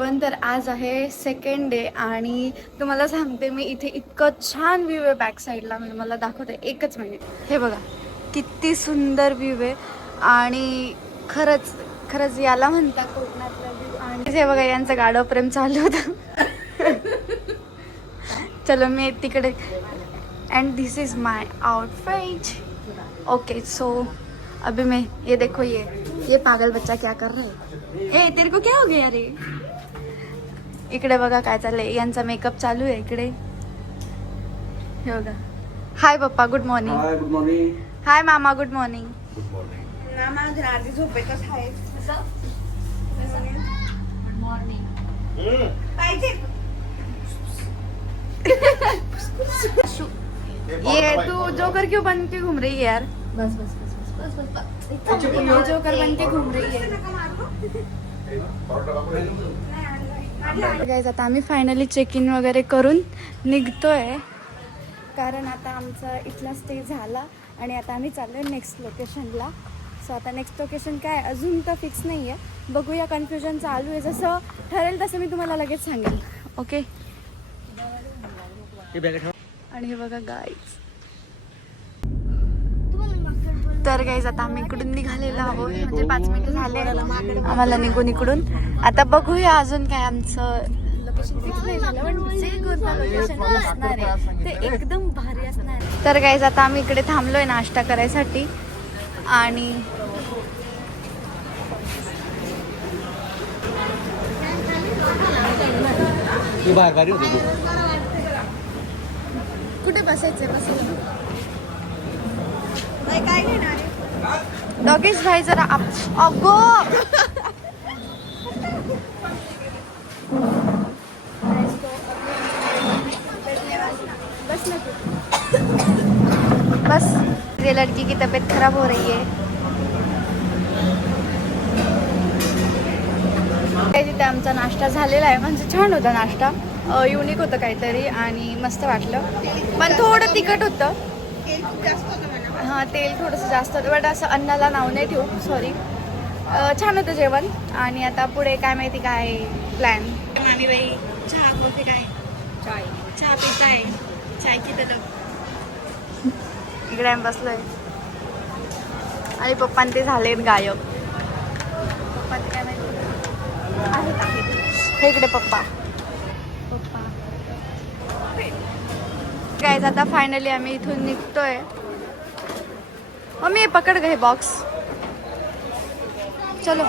Everyone. तर आज आहे सेकंड डे आणि तुम्हाला सांगते मी इथे इतकं छान व्ह्यू आहे बॅक साईडला. म्हणजे मला दाखवते एकच मिनिट. हे बघा किती सुंदर व्ह्यू आहे आणि खरंच खरंच याला म्हणतात कोकणातला व्ह्यू. आणि हे बघा यांचं गाढव प्रेम चालू होतं. चलो मैं तिकडे. End this is my outfit. Okay so अभी मैं ये देखो ये पागल बच्चा क्या कर रहा है. ए तेरे को क्या हो गया रे. इकडे बघा काय चाललंय. यांचा मेकअप चालू आहे इकडे. हे बघा. हाय पप्पा good morning. Hi good morning. Hi मामा गुड मॉर्निंग. Good morning. मामा अजून आधी झोपेतच आहे. Good morning. पाहिजे ये तू जोकर क्यों बन के घूम रही है यार. बस बस बस बस बस बस ये जोकर बन के घूम रही है. गाइस आता आम्ही फायनली चेक इन वगैरे करून निघतोय कारण आता आमचा इथला स्टे झाला आणि आता आम्ही चाललोय नेक्स्ट लोकेशनला. सो आता नेक्स्ट लोकेशन काय अजून तर फिक्स नाही आहे. बघूया कन्फ्युजन चालू आहे. जसं ठरेल तसं मी तुम्हाला लगेच सांगेल. ओके. आणि हे बघा गाईज. तर गाईज आता आम्ही इकडून निघालेलो आहोत. म्हणजे 5 मिनिटं झाले आम्हाला निघून इकडून. आता बघूया अजून काय आमचं लोकेशन फिक्स नाही झालं पण जे कोणतं लोकेशन असणार आहे ते एकदम भारी असणार आहे. तर गाईज आता आम्ही इकडे थांबलोय नाश्ता करायसाठी आणि कुठे बसायचं बसायचं. काय घेणार डॉगेश भाई जरा अगो बस ना तू बस. ये लड़की की तबीयत खराब हो रही है. तिथे आमचा नाश्ता झालेला आहे. म्हणजे छान होता नाश्ता. युनिक होतं काहीतरी आणि मस्त वाटलं पण थोडं तिखट होतं. हां तेल थोडंसं जास्त होतं बट असं अन्नाला नाव नाही ठेवू सॉरी. छान होतं जेवण. आणि आता पुढे काय माहिती काय प्लॅन. मामी बाई चहा कॉफी काय चाय चहा पिताय चाय की तलप. इकडे आम्ही बसलोय आणि पप्पा ते झालेत गायब. पप्पा ते काय माहिती आहेत. हे इकडे पप्पा गाइस आता फायनली आम्ही इथून निघतोय. मम्मी पकड गए बॉक्स. चलो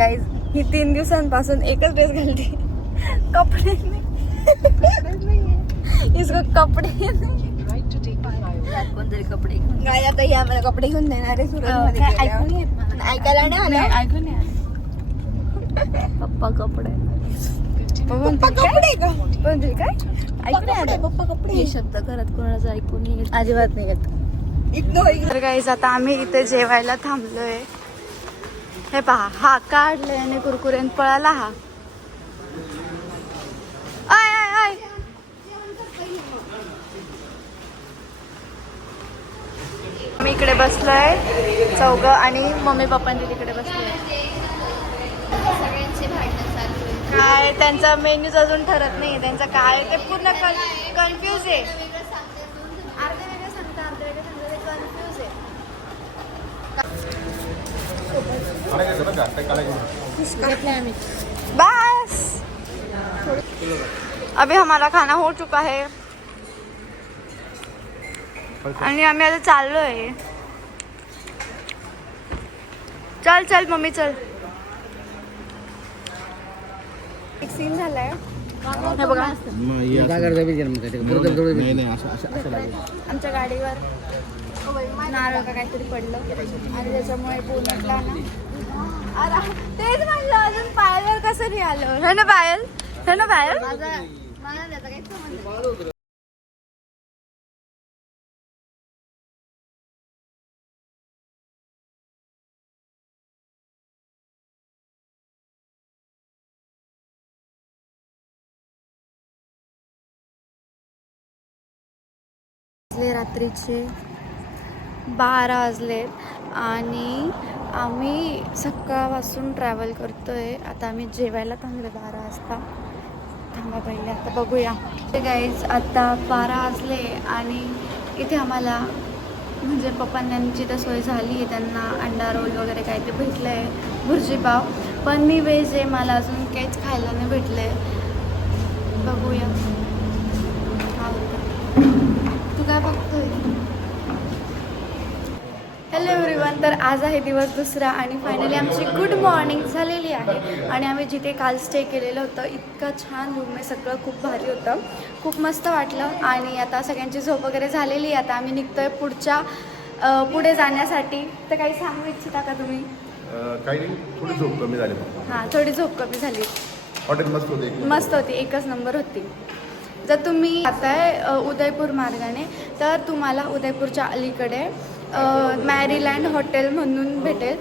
गाइस ही 3 दिवसांपासून एकच ड्रेस घालते. कपडे नाही इसको कपडे कोणतरी कपडे काय आता हे आम्हाला कपडे घेऊन देणार आहे सुरत ऐकायला नाही आलं. ऐकून पप्पा कपडे पप्पा कपडे का काय ऐकून आलं. पप्पा कपडे हे शब्द घरात कोणाचं ऐकून येत अजिबात नाही येत. तर गाईस आता आम्ही इथे जेवायला थांबलोय. हे पहा हा काढले आणि कुरकुरेन पळाला हा. आय आय आय मी इकडे बसलोय चौघ आणि मम्मी पप्पांनी तिकडे बसलोय. काय त्यांचा मेन्यूज अजून ठरत नाही. त्यांचं काय ते पूर्ण कन्फ्यूज आहे. अर्धे वेगळे सांगता अर्धे वेगळे सांगता ते कन्फ्यूज आहे. बस अभी हमारा खाना हो चुका है आणि आम्ही आता चाललोय. चल चल मम्मी चल. एक सीन झालाय हे बघा. आमच्या गाडीवर नारळ का काहीतरी पडलं आणि त्याच्यामुळे बोनटला ना. अरे तेच म्हणलं अजून पायलवर कसं नाही आलं. हे ना पायल, हे ना पायल. रात्रीचे 12 वाजलेत आणि आम्ही सकाळपासून ट्रॅव्हल करतोय. आता आम्ही जेवायला थांबले 12 वाजता. थांबा पहिले आता बघूया. गाईज आता 12 वाजले आणि इथे आम्हाला म्हणजे पप्पांची तर सोय झाली आहे. त्यांना अंडा रोल वगैरे काय ते भेटलं आहे, भुर्जी पाव. पण मी व्हेज आहे, मला अजून काहीच खायला नाही भेटलं आहे. बघूया तू काय बघतोय. Hello everyone. तर आज आहे दिवस दुसरा आणि फायनली आमची गुड मॉर्निंग झालेली आहे. आणि आम्ही जिथे काल स्टे केलेलं होतं इतकं छान रूम आहे, सगळं खूप भारी होतं, खूप मस्त वाटलं. आणि आता सगळ्यांची झोप वगैरे झालेली आहे. आता आम्ही निघतोय पुढे जाण्यासाठी. तर काही सांगू इच्छिता का तुम्ही. काही नाही, थोडी झोप कमी झाली. हां थोडी झोप कमी झाली. हॉटेल मस्त होते, मस्त होती, एकच नंबर होती. जर तुम्ही जाताय उदयपूर मार्गाने तर तुम्हाला उदयपूरच्या अलीकडे मॅरीलँड हॉटेल म्हणून भेटेल.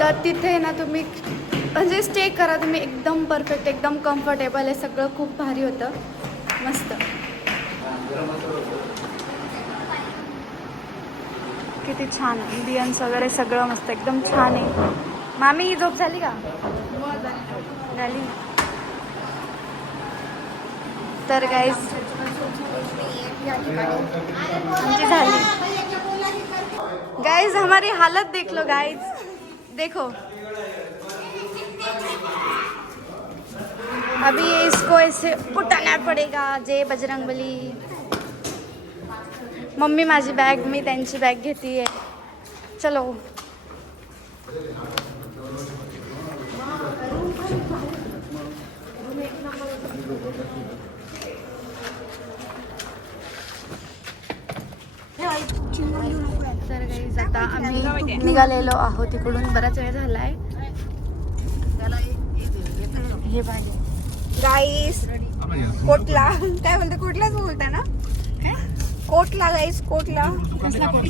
तर तिथे ना तुम्ही म्हणजे स्टे करा तुम्ही, एकदम परफेक्ट, एकदम कम्फर्टेबल आहे, सगळं खूप भारी होतं, मस्त. किती छान बियन्स वगैरे सगळं मस्त एकदम छान आहे. मामी ही झोप झाली का. झाली. तर गाइस आमची झाली. गाइस हमारी हालत देख लो गाइस, देखो अभी इसको ऐसे उठाना पड़ेगा. जय बजरंगबली. मम्मी माझी बॅग, मी त्यांची बॅग घेतीये. चलो. तर गाईज आता आम्ही निघालेलो आहोत तिकडून. बराच वेळ झालाय. हे भाजी गाईस कोटला काय म्हणते, कोटलाच बोलता ना. कोटला गाईस, कोटला.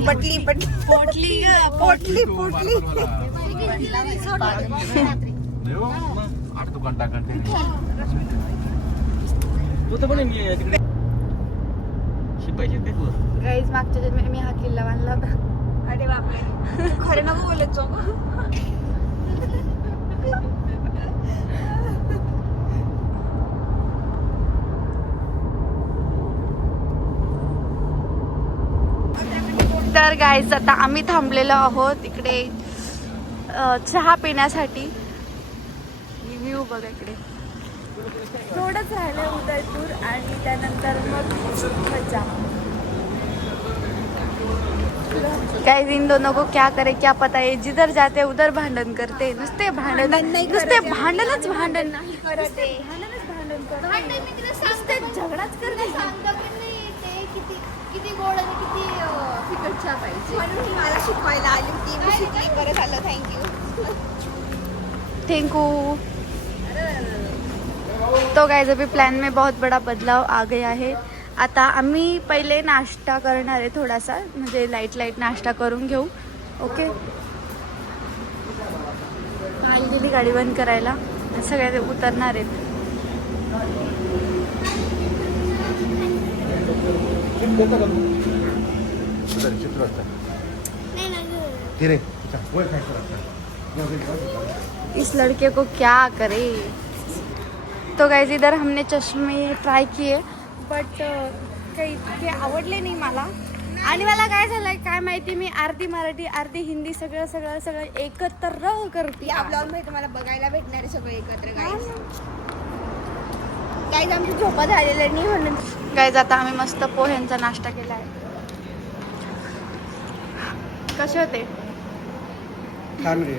पटली पटली पोटली पोटली पोटली. गाईज मागच्या जन्मी मी हा किल्ला बांधला होता. अरे बापरे, खरं नको बोलत जाऊ. तर गाईज आता आम्ही थांबलेलो आहोत इकडे चहा पिण्यासाठी. व्ह्यू बघा इकडे. थोडंच राहिलं उदयपूर आणि त्यानंतर मग मजा. गाइस इन दोनों को क्या करे क्या पता है, जिधर जाते उधर भांडण करते. नुसते भांडण, नुसते भांडणच भांडण, नुसते झगडाच करते. किती गोड आणि किती फिकट चहा पाहिजे. म्हणून मला शिकवायला आली होती, मी शिकली. बरं झालं, थँक्यू. थैंकू. तो गाइस अभी प्लान में बहुत बड़ा बदलाव आ गया है. आता आम्ही पहिले नाश्ता करणार आहे थोडासा, म्हणजे लाईट नाश्ता करून घेऊ. ओके. आई गेली गाडी बंद करायला, सगळे उतरणार आहेत. इस लड़के को क्या करे. तो गाइस इधर हमने चष्मे ट्राय किए बट काही इतके आवडले नाही मला. आणि मला काय झालंय काय माहिती, मी अर्धी मराठी अर्धी हिंदी सगळं एकत्र करते. या ब्लॉग मध्ये तुम्हाला बघायला भेटणार आहे सगळं एकत्र. गाईज आमची झोपा झालेली नाही म्हणून. गाईज आता आम्ही मस्त पोह्यांचा नाश्ता केला आहे. कसे होते. फॅमिली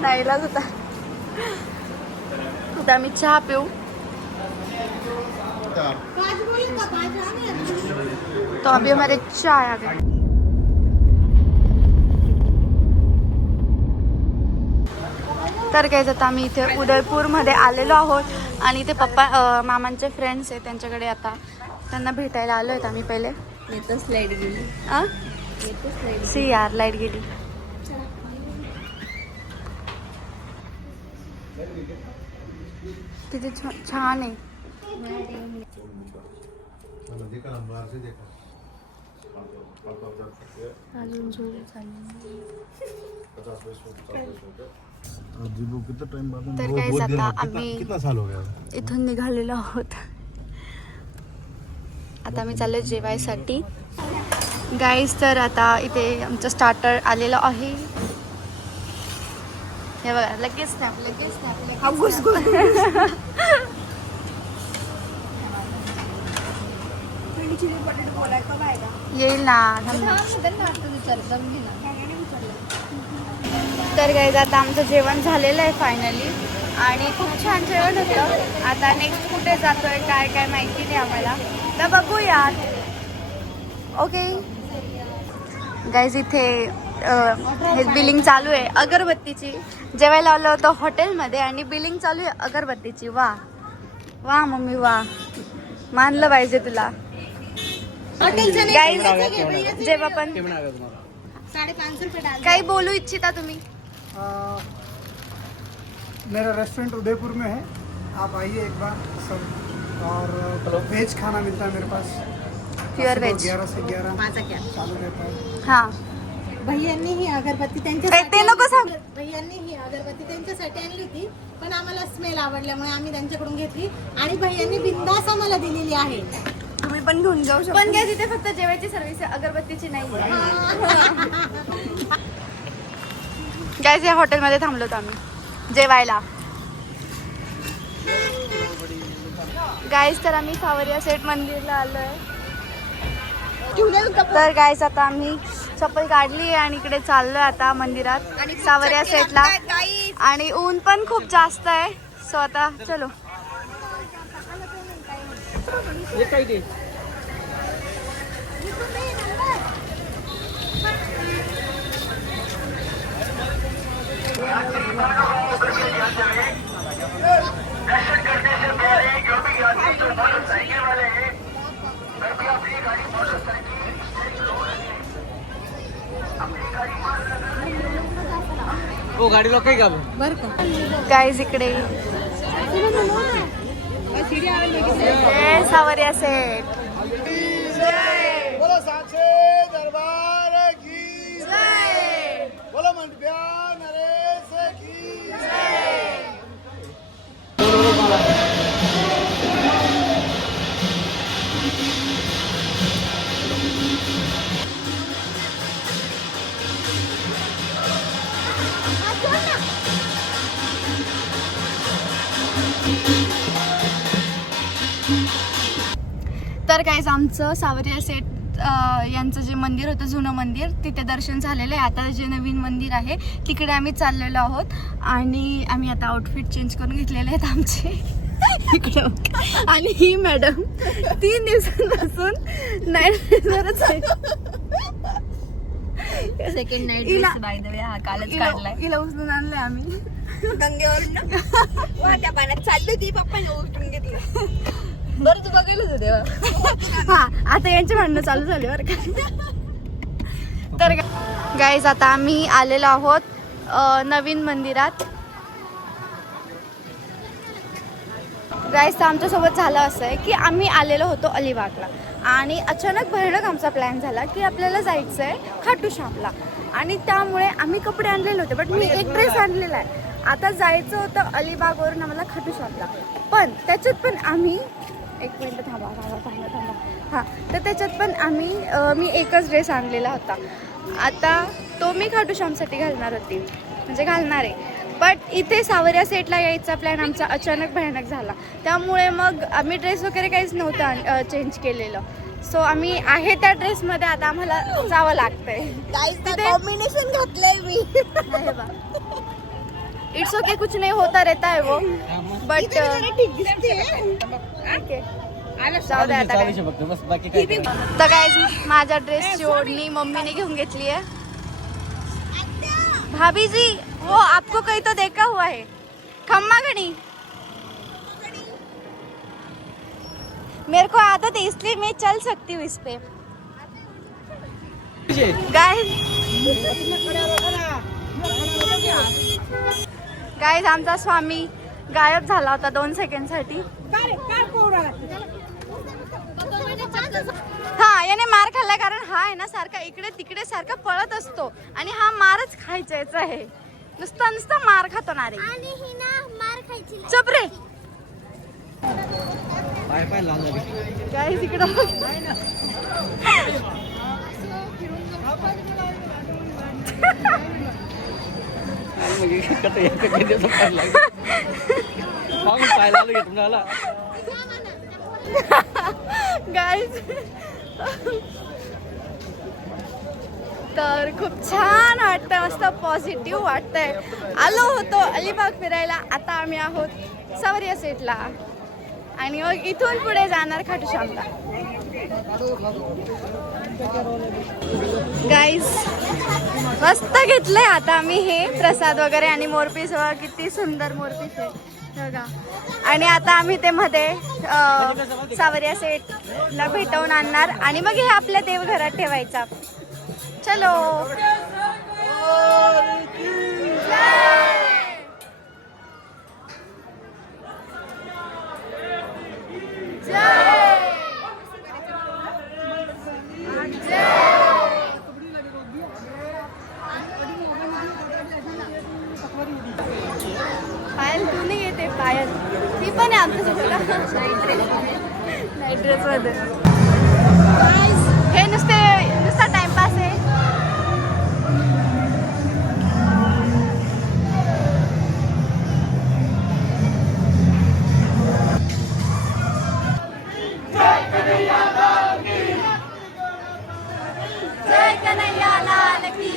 नाही इलाज होता. आता आम्ही चहा पिऊ. तो अभी हमारे चाय आ गई. तर काय आता आम्ही इथे उदयपूरमध्ये आलेलो आहोत आणि ते पप्पा मामांचे फ्रेंड्स आहेत त्यांच्याकडे आता त्यांना भेटायला आलो आहेत आम्ही. पहिले येतच लाईट गेली. येतच लाईट. सी यार लाईट गेली. किती छान आहे. अजून झोप झाली. तर काय आता आम्ही इथून निघालेलो आहोत. आता आम्ही चाललो जेवायसाठी गाईज. तर आता इथे आमचं स्टार्टर आलेलं आहे. हे बघा लगेच स्नॅप लगेच स्नॅप. येईल ना. तर गाईज आता आमचं जेवण झालेलं आहे फायनली आणि खूप छान जेवण होतं. आता नेक्स्ट कुठे जातोय काय काय माहिती नाही आम्हाला, तर बघूया. ओके गाईज इथे हे बिलिंग चालू आहे अगरबत्तीची. जेवायला आलो होतो हॉटेलमध्ये आणि बिलिंग चालू आहे अगरबत्तीची. वा वा मम्मी वा, मानलं पाहिजे तुला. गाईज जेव्हा पण 550 रुपये डाल. काही बोलू इच्छिता तुम्ही? मेरा रेस्टोरेंट उदयपुर में है, आप आइए एक बार सब. और वेज खाना मिलता है मेरे पास. Pure veg. 11 से 11 माझा क्या चालू रहता है. हां भैयांनी ही अगरबत्ती ते नको सांग. भैयांनी ही अगरबत्ती त्यांच्यासाठी आणली होती, पण आम्हाला स्मेल आवडल्यामुळे आम्ही त्यांच्याकडून घेतली आणि भैयांनी बिंदास आम्हाला दिलेली आहे. तुम्ही पण घेऊन जाऊ शकता. पण काय तिथे फक्त जेवायची सर्व्हिस आहे, अगरबत्तीची नाही. गाईज या हॉटेलमध्ये थांबलो होतो आम्ही जेवायला. गाईज तर आम्ही सावरिया सेट मंदिरला आलोय. तर गाईज आता आम्ही चप्पल काढली आणि इकडे चाललोय आता मंदिरात सावरिया सेटला. आणि ऊन पण खूप जास्त आहे. सो आता चलो. वो गाड़ी लोग का बरं का गाईज इकडे सावरिया सेट. बोलो सांचे दरबार की जय. बोलो मंडप्या नरेश की जय. तर काहीच आमचं सावरिया सेट यांचं जे मंदिर होतं जुनं मंदिर तिथे दर्शन झालेलं आहे. आता जे नवीन मंदिर आहे तिकडे आम्ही चाललेलो आहोत आणि आम्ही आता आउटफिट चेंज करून घेतलेले आहेत आमचे. इकडं आणि ही मॅडम 3 दिवसांपासून नाईटच आहे. Second night by the way हा कालच काढलाय. हिला उचलून आणलंय आम्ही गंगेवर त्या पाण्यात चालली होती, पप्पाने उचलून घेतलं. बरं तू बघायलाच होते. हा आता यांचे भांडणं चालू झाले बरं का. तर गाईज आता आम्ही आलेलो आहोत नवीन मंदिरात. गाईज तर आमच्यासोबत झालं असं आहे की आम्ही आलेलो होतो अलिबागला आणि अचानक भयानक आमचा प्लॅन झाला की आपल्याला जायचं आहे खाटू श्यामला. आणि त्यामुळे आम्ही कपडे आणलेले होते, बट मी एक ड्रेस आणलेला आहे. आता जायचं होतं अलिबागवरून आम्हाला खाटू श्यामला, पण त्याच्यात पण आम्ही एक मिनटं थांबा. हां तर त्याच्यात पण आम्ही मी एकच ड्रेस आणलेला होता. आता तो मी खाटू श्यामसाठी घालणार होती, म्हणजे घालणार आहे. बट इथे सावरिया सेटला यायचा प्लॅन आमचा अचानक भयानक झाला. त्यामुळे मग आम्ही ड्रेस वगैरे काहीच नव्हतं चेंज केलेलं. सो आम्ही आहे त्या ड्रेसमध्ये आता आम्हाला जावं लागतंय. कॉम्बिनेशन घातलंय मी. इट्स ओके, कुछ नहीं होता रहता है वो, बट ठीक दिसते. जाऊ दे आता काय. तर गाइस माझ्या ड्रेसची ओढणी मम्मीने घेऊन घेतली आहे. भाभी जी वो आपको कहीं तो देखा हुआ है, खम्मा घड़ी. मेरे को आदत है इसलिए मैं चल सकती हूँ इस पे. गाइस आमचा स्वामी गायब झाला होता 2 सेकंडसाठी. हा याने मार खाल्ला कारण हा आहे ना सारखा इकडे तिकडे सारखा पळत असतो आणि हा मारच खायचा याचा आहे. नुसता मार खातो ना रे. चुप रे. गाइस इकडं गाइस तर खूप छान वाटतंय, मस्त पॉझिटिव्ह वाटतंय. आलो होतो अलिबाग फिरायला, आता आम्ही आहोत सावरिया सेटला आणि मग इथून पुढे जाणार खाटू श्यामला. गाइस मस्त घेतलंय आता आम्ही हे प्रसाद वगैरे आणि मोरपीस बघा किती सुंदर मोरपीस आहे बघा. आणि आता आम्ही ते मध्ये सावरिया सेटला भेटवून आणणार आणि मग हे आपल्या देवघरात ठेवायचा. चलो पायल तू नाही येते, पायल ती पण आहे आमच्यासोबत नाईट ड्रेस मध्ये. हे नुसता टाइमपास आहे. जय कन्हैया लाल की.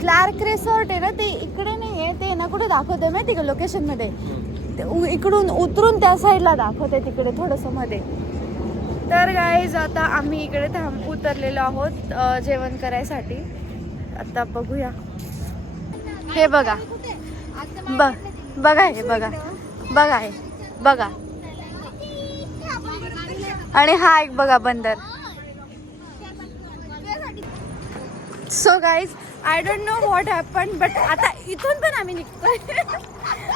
क्लार्क रिसॉर्ट आहे ना ते इकडे नाही आहे, ते ना कुठे दाखवते माहिती का लोकेशन मध्ये. इकडून उतरून त्या साईडला दाखवते तिकडे थोडंसं मध्ये. तर गाईज आता आम्ही इकडे उतरलेलो आहोत जेवण करायसाठी. आता बघूया. हे बघा बघा हे बघा हे बघा. आणि हा एक बघा बंदर. So guys I don't know what happen, but आता इथून पण आम्ही निघतोय.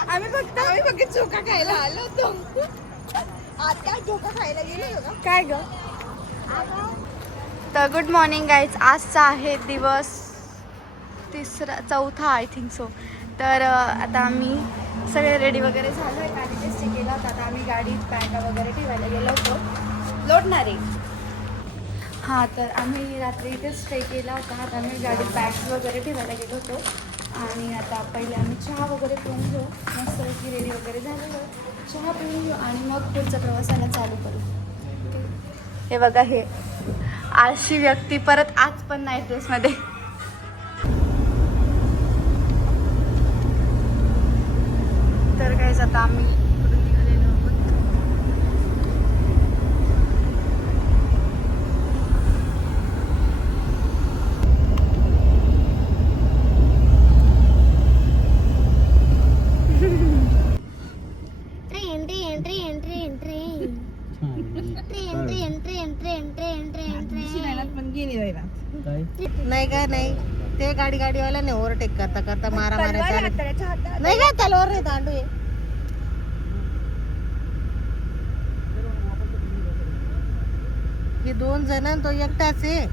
आम्ही फक्त चोखा खायला आलो होतो. आता चोखा खायला गेलो काय ग. तर गुड मॉर्निंग गाईज. आजचा आहे दिवस चौथा आय थिंक सो. तर आता आम्ही सगळे रेडी वगैरे झालो आहे. गाडी टेस्ट केला होता. आता आम्ही गाडीत बॅगा वगैरे ठेवायला गेलो होतो लोटणारे. हां तर आम्ही रात्री इथेच स्टे केला होता. आता आम्ही गाडीत बॅग्स वगैरे ठेवायला गेलो होतो. आणि आता पहिले आम्ही चहा वगैरे पिऊन घेऊ. मस्तपैकी रेडी वगैरे झालेलो चहा पिऊन घेऊ आणि मग पुढच्या प्रवासाला चालू करू. हे बघा हे आळशी व्यक्ती परत आज पण नाईट ड्रेसमध्ये. तर काहीच आता आम्ही कुठून निघालेलो आहोत. नाही काय नाही ते गाडीवाल्याने ओव्हरटेक करता मारा नाही का तलवार नाही दांडू आहे. हे 2 जण तो एकटाच आहे.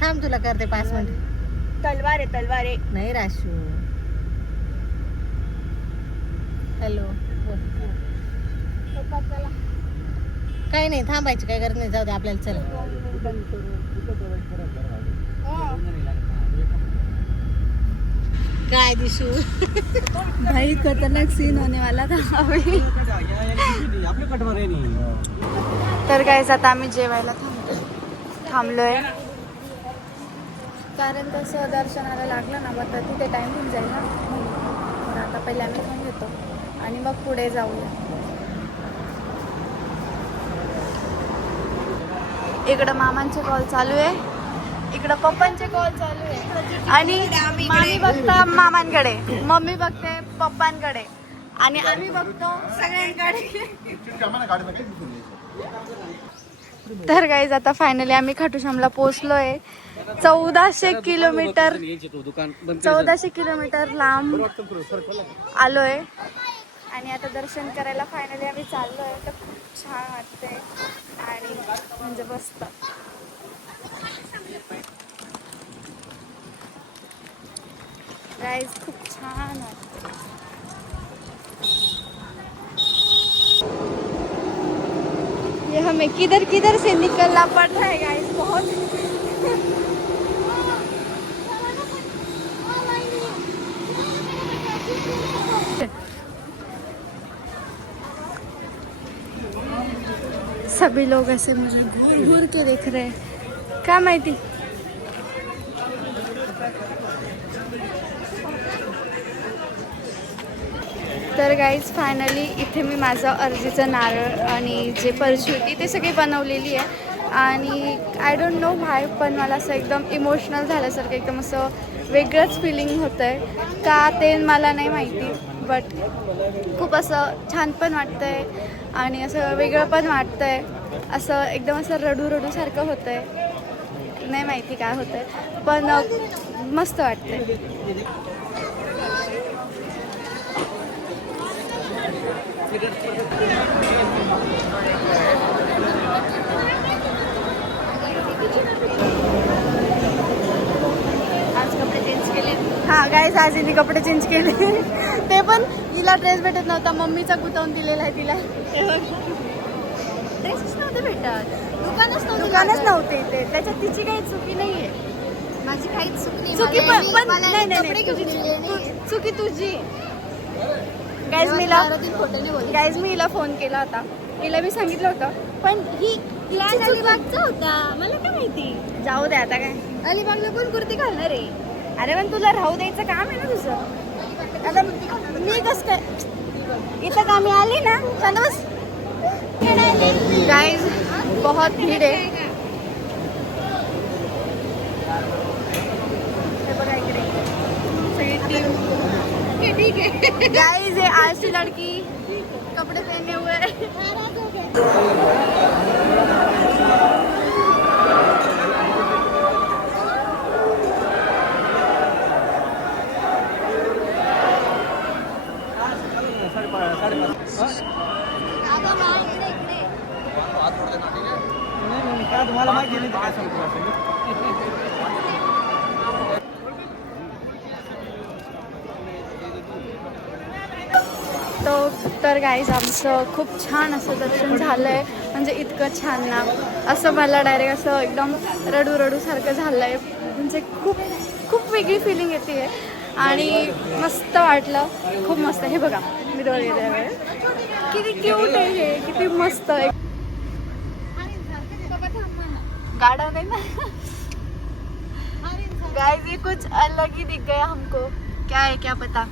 थांब तुला करते 5 मिनिट. तलवार आहे नाही राशू. हॅलो काही नाही थांबायची काय गरज नाही, जाऊ दे आपल्याला. चला काय दिसू भाई खतरनाक सीन होने वाला था अभी. तर गाईज आता आम्ही जेवायला थांबलोय कारण तसं दर्शनाला लागलं ना मग तर तिथे टाइम होऊन जाईल ना. तर आता पहिले आम्ही खाऊन घेतो आणि मग पुढे जाऊया. इकडं मामांचे कॉल चालू आहे, इकडं पप्पांचे कॉल चालू आहे आणि मामी बघता मामांकडे, मम्मी बघते पप्पांकडे आणि आम्ही बघतो सगळ्यांकडे. तर गाईज आता फायनली आम्ही खाटूश्यामला पोहोचलोय. 1400 किलोमीटर लांब आलोय आणि आता दर्शन करायला फायनली आम्ही चाललोय. तर खूप छान वाटतंय आणि म्हणजे मस्त. गाईज खूप छान वाटतं. ये हमें किधर किधर से निकलना पड़ रहा है गाइस बहुत. सभी लोग ऐसे मुझे घूर घूर के देख रहे हैं, क्या माहिती. तर गाईज फायनली इथे मी माझं अर्जीचं नारळ आणि जे पर्ची होती ते सगळी बनवलेली आहे आणि आय डोंट नो व्हाय पण मला असं एकदम इमोशनल झाल्यासारखं एकदम असं वेगळंच फिलिंग होतं आहे का ते मला नाही माहिती. बट खूप असं छान पण वाटतं आहे आणि असं वेगळं पण वाटतं आहे. असं एकदम असं रडू रडूसारखं होतं आहे, नाही माहिती काय होतं आहे पण मस्त वाटतं आहे. आज कपडे चेंज केले. हां गाईज आज हिने कपडे चेंज केले. ते पण हिला ड्रेस भेटत नव्हता, मम्मीचा गुंतवून दिलेला आहे तिला. ड्रेसच नव्हते भेटत, दुकानच नव्हते इथे. त्याच्यात तिची काही चुकी नाही आहे. माझी काहीच चूक नाही. चुकी पण नाही चुकी तुझी. गाईज मी हिला फोन केला होता, हिला मी सांगितलं होतं पण ही अलिबागचा होता, मला काय माहिती. जाऊ दे आता काय. अलिबागला कोण कुर्ती घालणार आहे. अरे पण तुला राहू द्यायचं काम आहे ना तुझं. आता मी कसं काय इथं कामी आली ना. शांत बस. गाइस बहुत भीड़ आहे. हे बघा इकडे सगळी टीम. ठीक है गाइस, ये आलसी लड़की कपड़े पहने हुए है. तुम्हाला माहिती नाही काय सांगतो. तर गाईज आमचं खूप छान असं दर्शन झालं आहे. म्हणजे इतकं छान ना, असं मला डायरेक्ट असं एकदम रडू रडूसारखं झालं आहे. म्हणजे खूप खूप वेगळी फिलिंग येते आहे आणि मस्त वाटलं. खूप मस्त. हे बघा मी डोळे गेले वेळेस किती क्यूट आहे हे, किती मस्त आहे. गाड़ा नहीं ना गाइस, ये कुछ अलग ही दिख गया हमको. क्या है क्या पता.